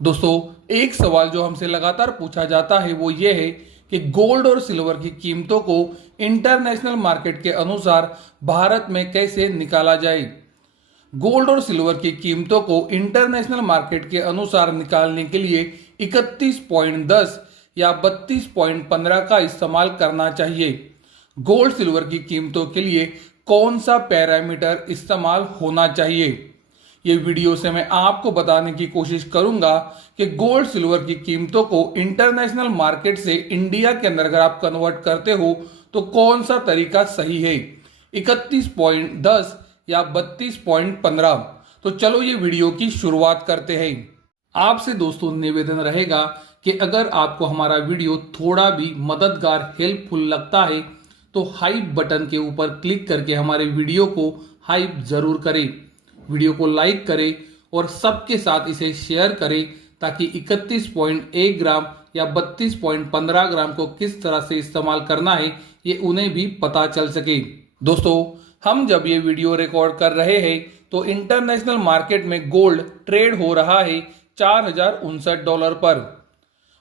दोस्तों, एक सवाल जो हमसे लगातार पूछा जाता है वो ये है कि गोल्ड और सिल्वर की कीमतों को इंटरनेशनल मार्केट के अनुसार भारत में कैसे निकाला जाए। गोल्ड और सिल्वर की कीमतों को इंटरनेशनल मार्केट के अनुसार निकालने के लिए 31.10 या 32.15 का इस्तेमाल करना चाहिए। गोल्ड सिल्वर की कीमतों के लिए कौन सा पैरामीटर इस्तेमाल होना चाहिए, ये वीडियो से मैं आपको बताने की कोशिश करूंगा कि गोल्ड सिल्वर की कीमतों को इंटरनेशनल मार्केट से इंडिया के अंदर अगर आप कन्वर्ट करते हो तो कौन सा तरीका सही है, 31.10 या 32.15। तो चलो ये वीडियो की शुरुआत करते हैं। आपसे दोस्तों निवेदन रहेगा कि अगर आपको हमारा वीडियो थोड़ा भी मददगार हेल्पफुल लगता है तो हाइप बटन के ऊपर क्लिक करके हमारे वीडियो को हाइप जरूर करें, वीडियो को लाइक करें और सबके साथ इसे शेयर करें ताकि 31.1 ग्राम या 32.15 ग्राम को किस तरह से इस्तेमाल करना है ये उन्हें भी पता चल सके। दोस्तों, हम जब ये वीडियो रिकॉर्ड कर रहे हैं तो इंटरनेशनल मार्केट में गोल्ड ट्रेड हो रहा है $4059 पर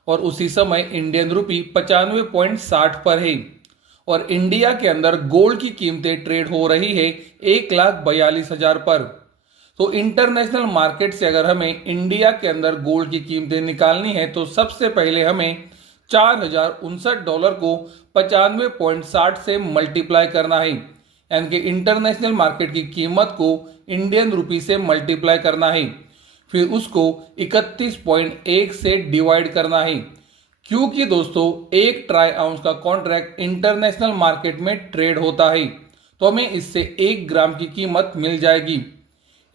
और उसी समय इंडियन रुपी 95.60 पर है और इंडिया के अंदर गोल्ड की कीमतें ट्रेड हो रही है 1,42,000 पर। तो इंटरनेशनल मार्केट से अगर हमें इंडिया के अंदर गोल्ड की कीमतें निकालनी है तो सबसे पहले हमें $4059 को 95.60 से मल्टीप्लाई करना है, यानी कि इंटरनेशनल मार्केट की कीमत को इंडियन रुपी से मल्टीप्लाई करना है, फिर उसको 31.1 से डिवाइड करना है। क्योंकि दोस्तों एक ट्राई आउंस का कॉन्ट्रैक्ट इंटरनेशनल मार्केट में ट्रेड होता है तो हमें इससे 1 ग्राम की कीमत मिल जाएगी।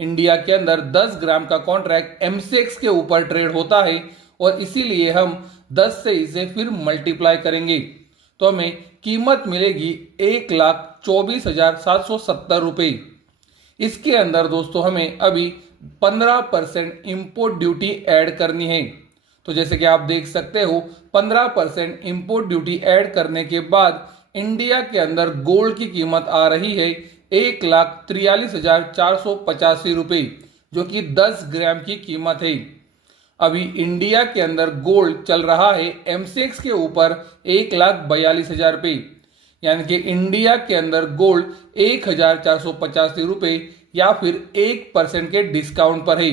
इंडिया के अंदर 10 ग्राम का कॉन्ट्रैक्ट एमसीएक्स के ऊपर ट्रेड होता है और इसीलिए हम 10 से इसे फिर मल्टीप्लाई करेंगे तो हमें कीमत मिलेगी 1,24,770 रुपये। इसके अंदर दोस्तों हमें अभी 15% इंपोर्ट ड्यूटी ऐड करनी है। तो जैसे कि आप देख सकते हो 15% इंपोर्ट ड्यूटी ऐड करने के बाद इंडिया के अंदर गोल्ड की कीमत आ रही है 1,43,485 रुपये, जो कि 10 ग्राम की कीमत है। अभी इंडिया के अंदर गोल्ड चल रहा है एमसीएक्स के ऊपर 1,42,000 रुपये, यानी कि इंडिया के अंदर गोल्ड 1,485 रुपये या फिर 1% के डिस्काउंट पर है।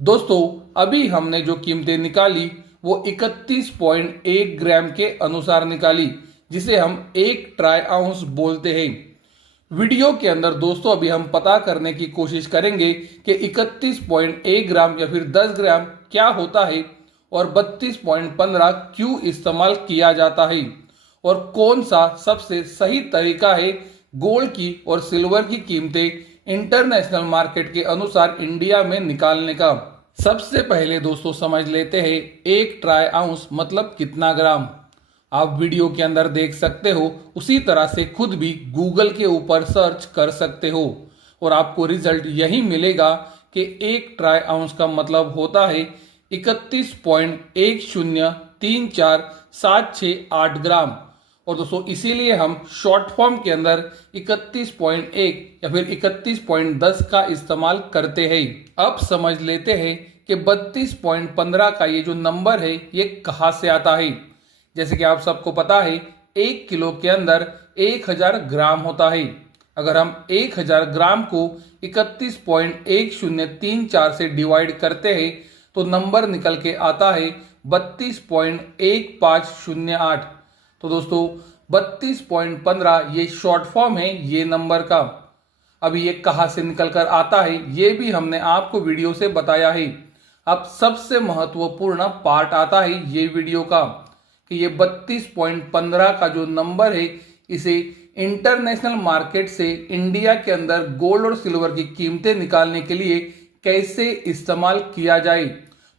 दोस्तों, अभी हमने जो कीमतें निकाली वो 31.1 ग्राम के अनुसार निकाली, जिसे हम एक ट्राई आउंस बोलते हैं। वीडियो के अंदर दोस्तों अभी हम पता करने की कोशिश करेंगे कि 31.1 ग्राम या फिर 10 ग्राम क्या होता है और 32.15 क्यों इस्तेमाल किया जाता है और कौन सा सबसे सही तरीका है गोल्ड की और सिल्वर की कीमतें इंटरनेशनल मार्केट के अनुसार इंडिया में निकालने का। सबसे पहले दोस्तों समझ लेते हैं एक ट्राई आउंस मतलब कितना ग्राम। आप वीडियो के अंदर देख सकते हो, उसी तरह से खुद भी गूगल के ऊपर सर्च कर सकते हो और आपको रिजल्ट यही मिलेगा कि एक ट्राई आउंस का मतलब होता है 31.103476 ग्राम। और दोस्तों इसीलिए हम शॉर्ट फॉर्म के अंदर 31.1 या फिर 31.10 का इस्तेमाल करते हैं। अब समझ लेते हैं कि 32.15 का ये जो नंबर है ये कहाँ से आता है। जैसे कि आप सबको पता है 1 किलो के अंदर 1000 ग्राम होता है। अगर हम 1000 ग्राम को 31.1034 से डिवाइड करते हैं तो नंबर निकल के आता है 32.1508। तो दोस्तों 32.15 ये शॉर्ट फॉर्म है ये नंबर का। अभी ये कहाँ से निकल कर आता है ये भी हमने आपको वीडियो से बताया है। अब सबसे महत्वपूर्ण पार्ट आता है ये वीडियो का कि ये 32.15 का जो नंबर है इसे इंटरनेशनल मार्केट से इंडिया के अंदर गोल्ड और सिल्वर की कीमतें निकालने के लिए कैसे इस्तेमाल किया जाए,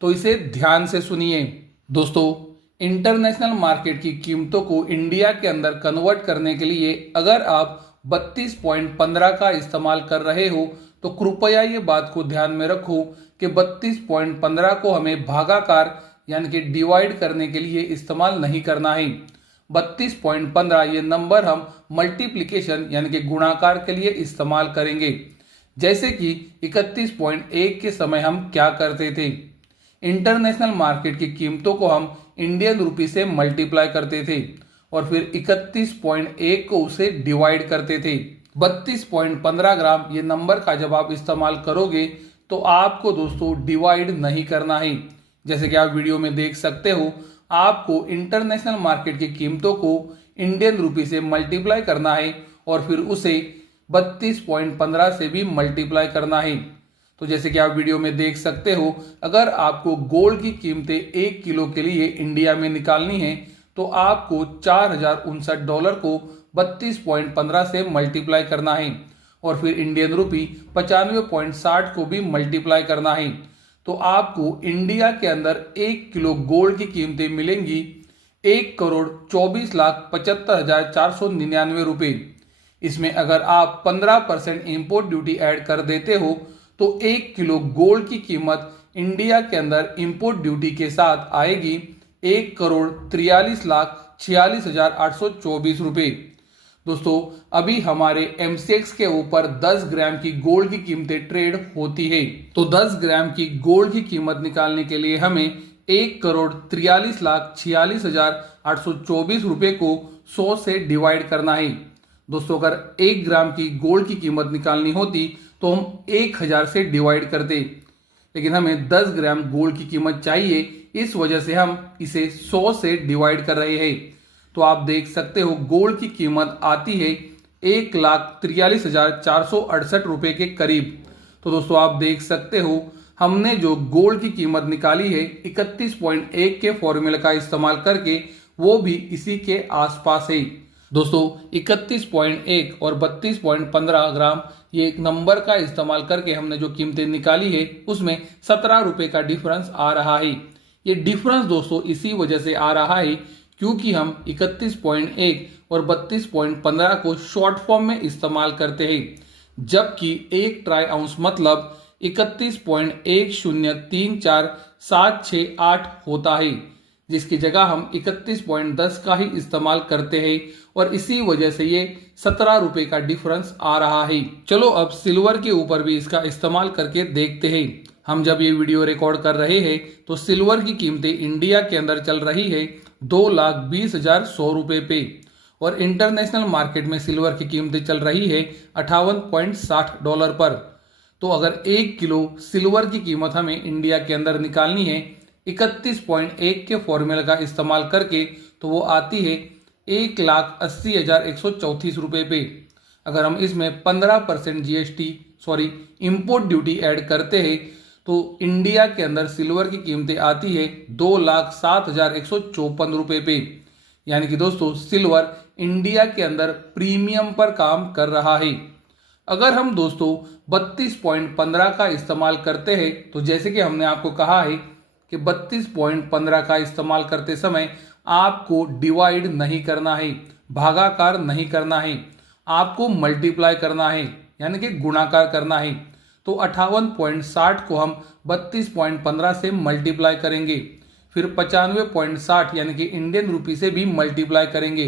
तो इसे ध्यान से सुनिए। दोस्तों, इंटरनेशनल मार्केट की कीमतों को इंडिया के अंदर कन्वर्ट करने के लिए अगर आप 32.15 का इस्तेमाल कर रहे हो तो कृपया ये बात को ध्यान में रखो कि 32.15 को हमें भागाकार यानी कि डिवाइड करने के लिए इस्तेमाल नहीं करना है। 32.15 ये नंबर हम मल्टीप्लिकेशन यानी कि गुणाकार के लिए इस्तेमाल करेंगे। जैसे कि 31.1 के समय हम क्या करते थे, इंटरनेशनल मार्केट की कीमतों को हम इंडियन रुपी से मल्टीप्लाई करते थे और फिर 31.1 को उसे डिवाइड करते थे। 32.15 ग्राम ये नंबर का जब आप इस्तेमाल करोगे तो आपको दोस्तों डिवाइड नहीं करना है। जैसे कि आप वीडियो में देख सकते हो, आपको इंटरनेशनल मार्केट की कीमतों को इंडियन रुपी से मल्टीप्लाई करना है और फिर उसे 32.15 से भी मल्टीप्लाई करना है। तो जैसे कि आप वीडियो में देख सकते हो, अगर आपको गोल्ड की कीमतें 1 किलो के लिए इंडिया में निकालनी है तो आपको $4059 को 32.15 से मल्टीप्लाई करना है और फिर इंडियन रुपी 95.60 को भी मल्टीप्लाई करना है। तो आपको इंडिया के अंदर 1 किलो गोल्ड की कीमतें मिलेंगी 1,24,75,499 रुपए। इसमें अगर आप 15% इंपोर्ट ड्यूटी ऐड कर देते हो तो 1 किलो गोल्ड की कीमत इंडिया के अंदर इंपोर्ट ड्यूटी के साथ आएगी 1,43,46,824 रुपए। दोस्तों अभी हमारे MCX के ऊपर 10 ग्राम की गोल्ड की कीमतें ट्रेड होती है। तो 10 ग्राम की गोल्ड की कीमत निकालने के लिए हमें 1,43,46,824 रुपए को 100 से डिवाइड करना है। दोस्तों अगर 1 ग्राम की गोल्ड की कीमत निकालनी होती तो हम 1000 से डिवाइड करते, लेकिन हमें 10 ग्राम गोल्ड की कीमत चाहिए, इस वजह से हम इसे 100 से डिवाइड कर रहे हैं। तो आप देख सकते हो गोल्ड की कीमत आती है 1,43,468 रुपए के करीब। तो दोस्तों आप देख सकते हो हमने जो गोल्ड की कीमत निकाली है 31.1 के फॉर्मूले का इस्तेमाल करके, वो भी इसी के आसपास है। दोस्तों 31.1 और 32.15 ग्राम ये एक नंबर का इस्तेमाल करके हमने जो कीमतें निकाली है उसमें 17 रुपए का डिफरेंस आ रहा है। ये डिफरेंस दोस्तों इसी वजह से आ रहा है क्योंकि हम 31.1 और 32.15 को शॉर्ट फॉर्म में इस्तेमाल करते हैं, जबकि 1 ट्राई आउंस मतलब 31.10347668 होता है, जिसकी जगह हम 31.10 का ही इस्तेमाल करते हैं और इसी वजह से ये 17 रुपए का डिफरेंस आ रहा है। चलो अब सिल्वर के ऊपर भी इसका इस्तेमाल करके देखते हैं। हम जब ये वीडियो रिकॉर्ड कर रहे हैं तो सिल्वर की कीमतें इंडिया के अंदर चल रही है 2,20,100 रुपए पे और इंटरनेशनल मार्केट में सिल्वर की कीमतें चल रही है $58.60 पर। तो अगर 1 किलो सिल्वर की कीमत हमें इंडिया के अंदर निकालनी है 31.1 के फॉर्मूले का इस्तेमाल करके, तो वो आती है 1,80,134 रुपए पे। अगर हम इसमें 15% इंपोर्ट ड्यूटी ऐड करते हैं तो इंडिया के अंदर सिल्वर की कीमतें आती है 2,07,154 रुपए पे। यानी कि दोस्तों सिल्वर इंडिया के अंदर प्रीमियम पर काम कर रहा है। अगर हम दोस्तों 32.15 का इस्तेमाल करते हैं तो जैसे कि हमने आपको कहा है कि 32.15 का इस्तेमाल करते समय आपको डिवाइड नहीं करना है, भागाकार नहीं करना है, आपको मल्टीप्लाई करना है, यानी कि गुणाकार करना है। तो 58.60 को हम 32.15 से मल्टीप्लाई करेंगे, फिर 95.60 यानी कि इंडियन रुपी से भी मल्टीप्लाई करेंगे।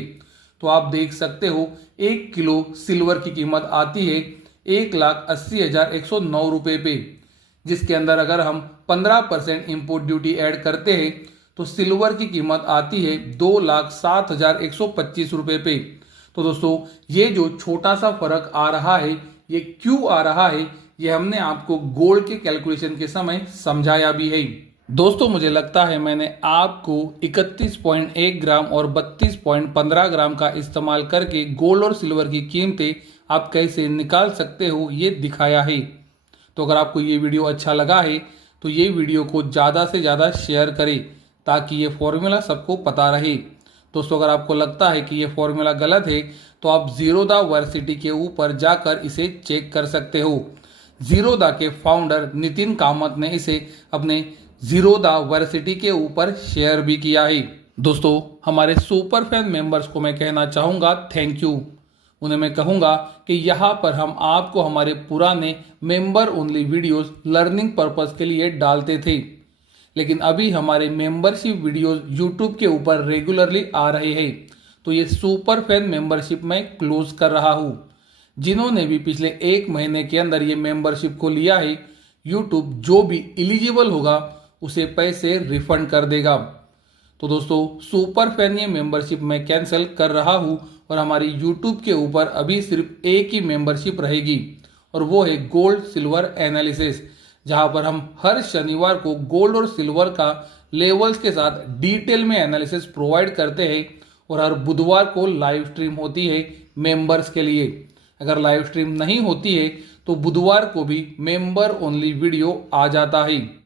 तो आप देख सकते हो 1 किलो सिल्वर की कीमत आती है 1,80,109 रुपए पे, जिसके अंदर अगर हम 15% इंपोर्ट ड्यूटी ऐड करते हैं तो सिल्वर की कीमत आती है 2,07,125 रुपए पे। तो दोस्तों ये जो छोटा सा फर्क आ रहा है ये क्यों आ रहा है, ये हमने आपको गोल्ड के कैलकुलेशन के समय समझाया भी है। दोस्तों मुझे लगता है मैंने आपको 31.1 ग्राम और 32.15 ग्राम का इस्तेमाल करके गोल्ड और सिल्वर की कीमतें आप कैसे निकाल सकते हो ये दिखाया है। तो अगर आपको ये वीडियो अच्छा लगा है तो ये वीडियो को ज़्यादा से ज़्यादा शेयर करें ताकि ये फॉर्मूला सबको पता रहे। दोस्तों अगर आपको लगता है कि ये फॉर्मूला गलत है तो आप जीरोधा वर्सिटी के ऊपर जाकर इसे चेक कर सकते हो। जीरोधा के फाउंडर नितिन कामत ने इसे अपने जीरोधा वर्सिटी के ऊपर शेयर भी किया है। दोस्तों हमारे सुपर फैन मेंबर्स को मैं कहना चाहूँगा थैंक यू। उन्हें मैं कहूँगा कि यहाँ पर हम आपको हमारे पुराने member only videos learning purpose के लिए डालते थे, लेकिन अभी हमारे मेंबरशिप वीडियोस यूट्यूब के ऊपर रेगुलरली आ रहे हैं। तो ये सुपर फैन मेंबरशिप मैं क्लोज कर रहा हूँ। जिन्होंने भी पिछले 1 महीने के अंदर ये मेंबरशिप को लिया है, यूट्यूब जो भी एलिजिबल होगा उसे पैसे रिफंड कर देगा। तो दोस्तों सुपर फैन ये मेंबरशिप मैं कैंसिल कर रहा हूँ और हमारी यूट्यूब के ऊपर अभी सिर्फ एक ही मेंबरशिप रहेगी और वो है गोल्ड सिल्वर एनालिसिस, जहां पर हम हर शनिवार को गोल्ड और सिल्वर का लेवल्स के साथ डिटेल में एनालिसिस प्रोवाइड करते हैं और हर बुधवार को लाइव स्ट्रीम होती है मेंबर्स के लिए। अगर लाइव स्ट्रीम नहीं होती है तो बुधवार को भी मेंबर ओनली वीडियो आ जाता है।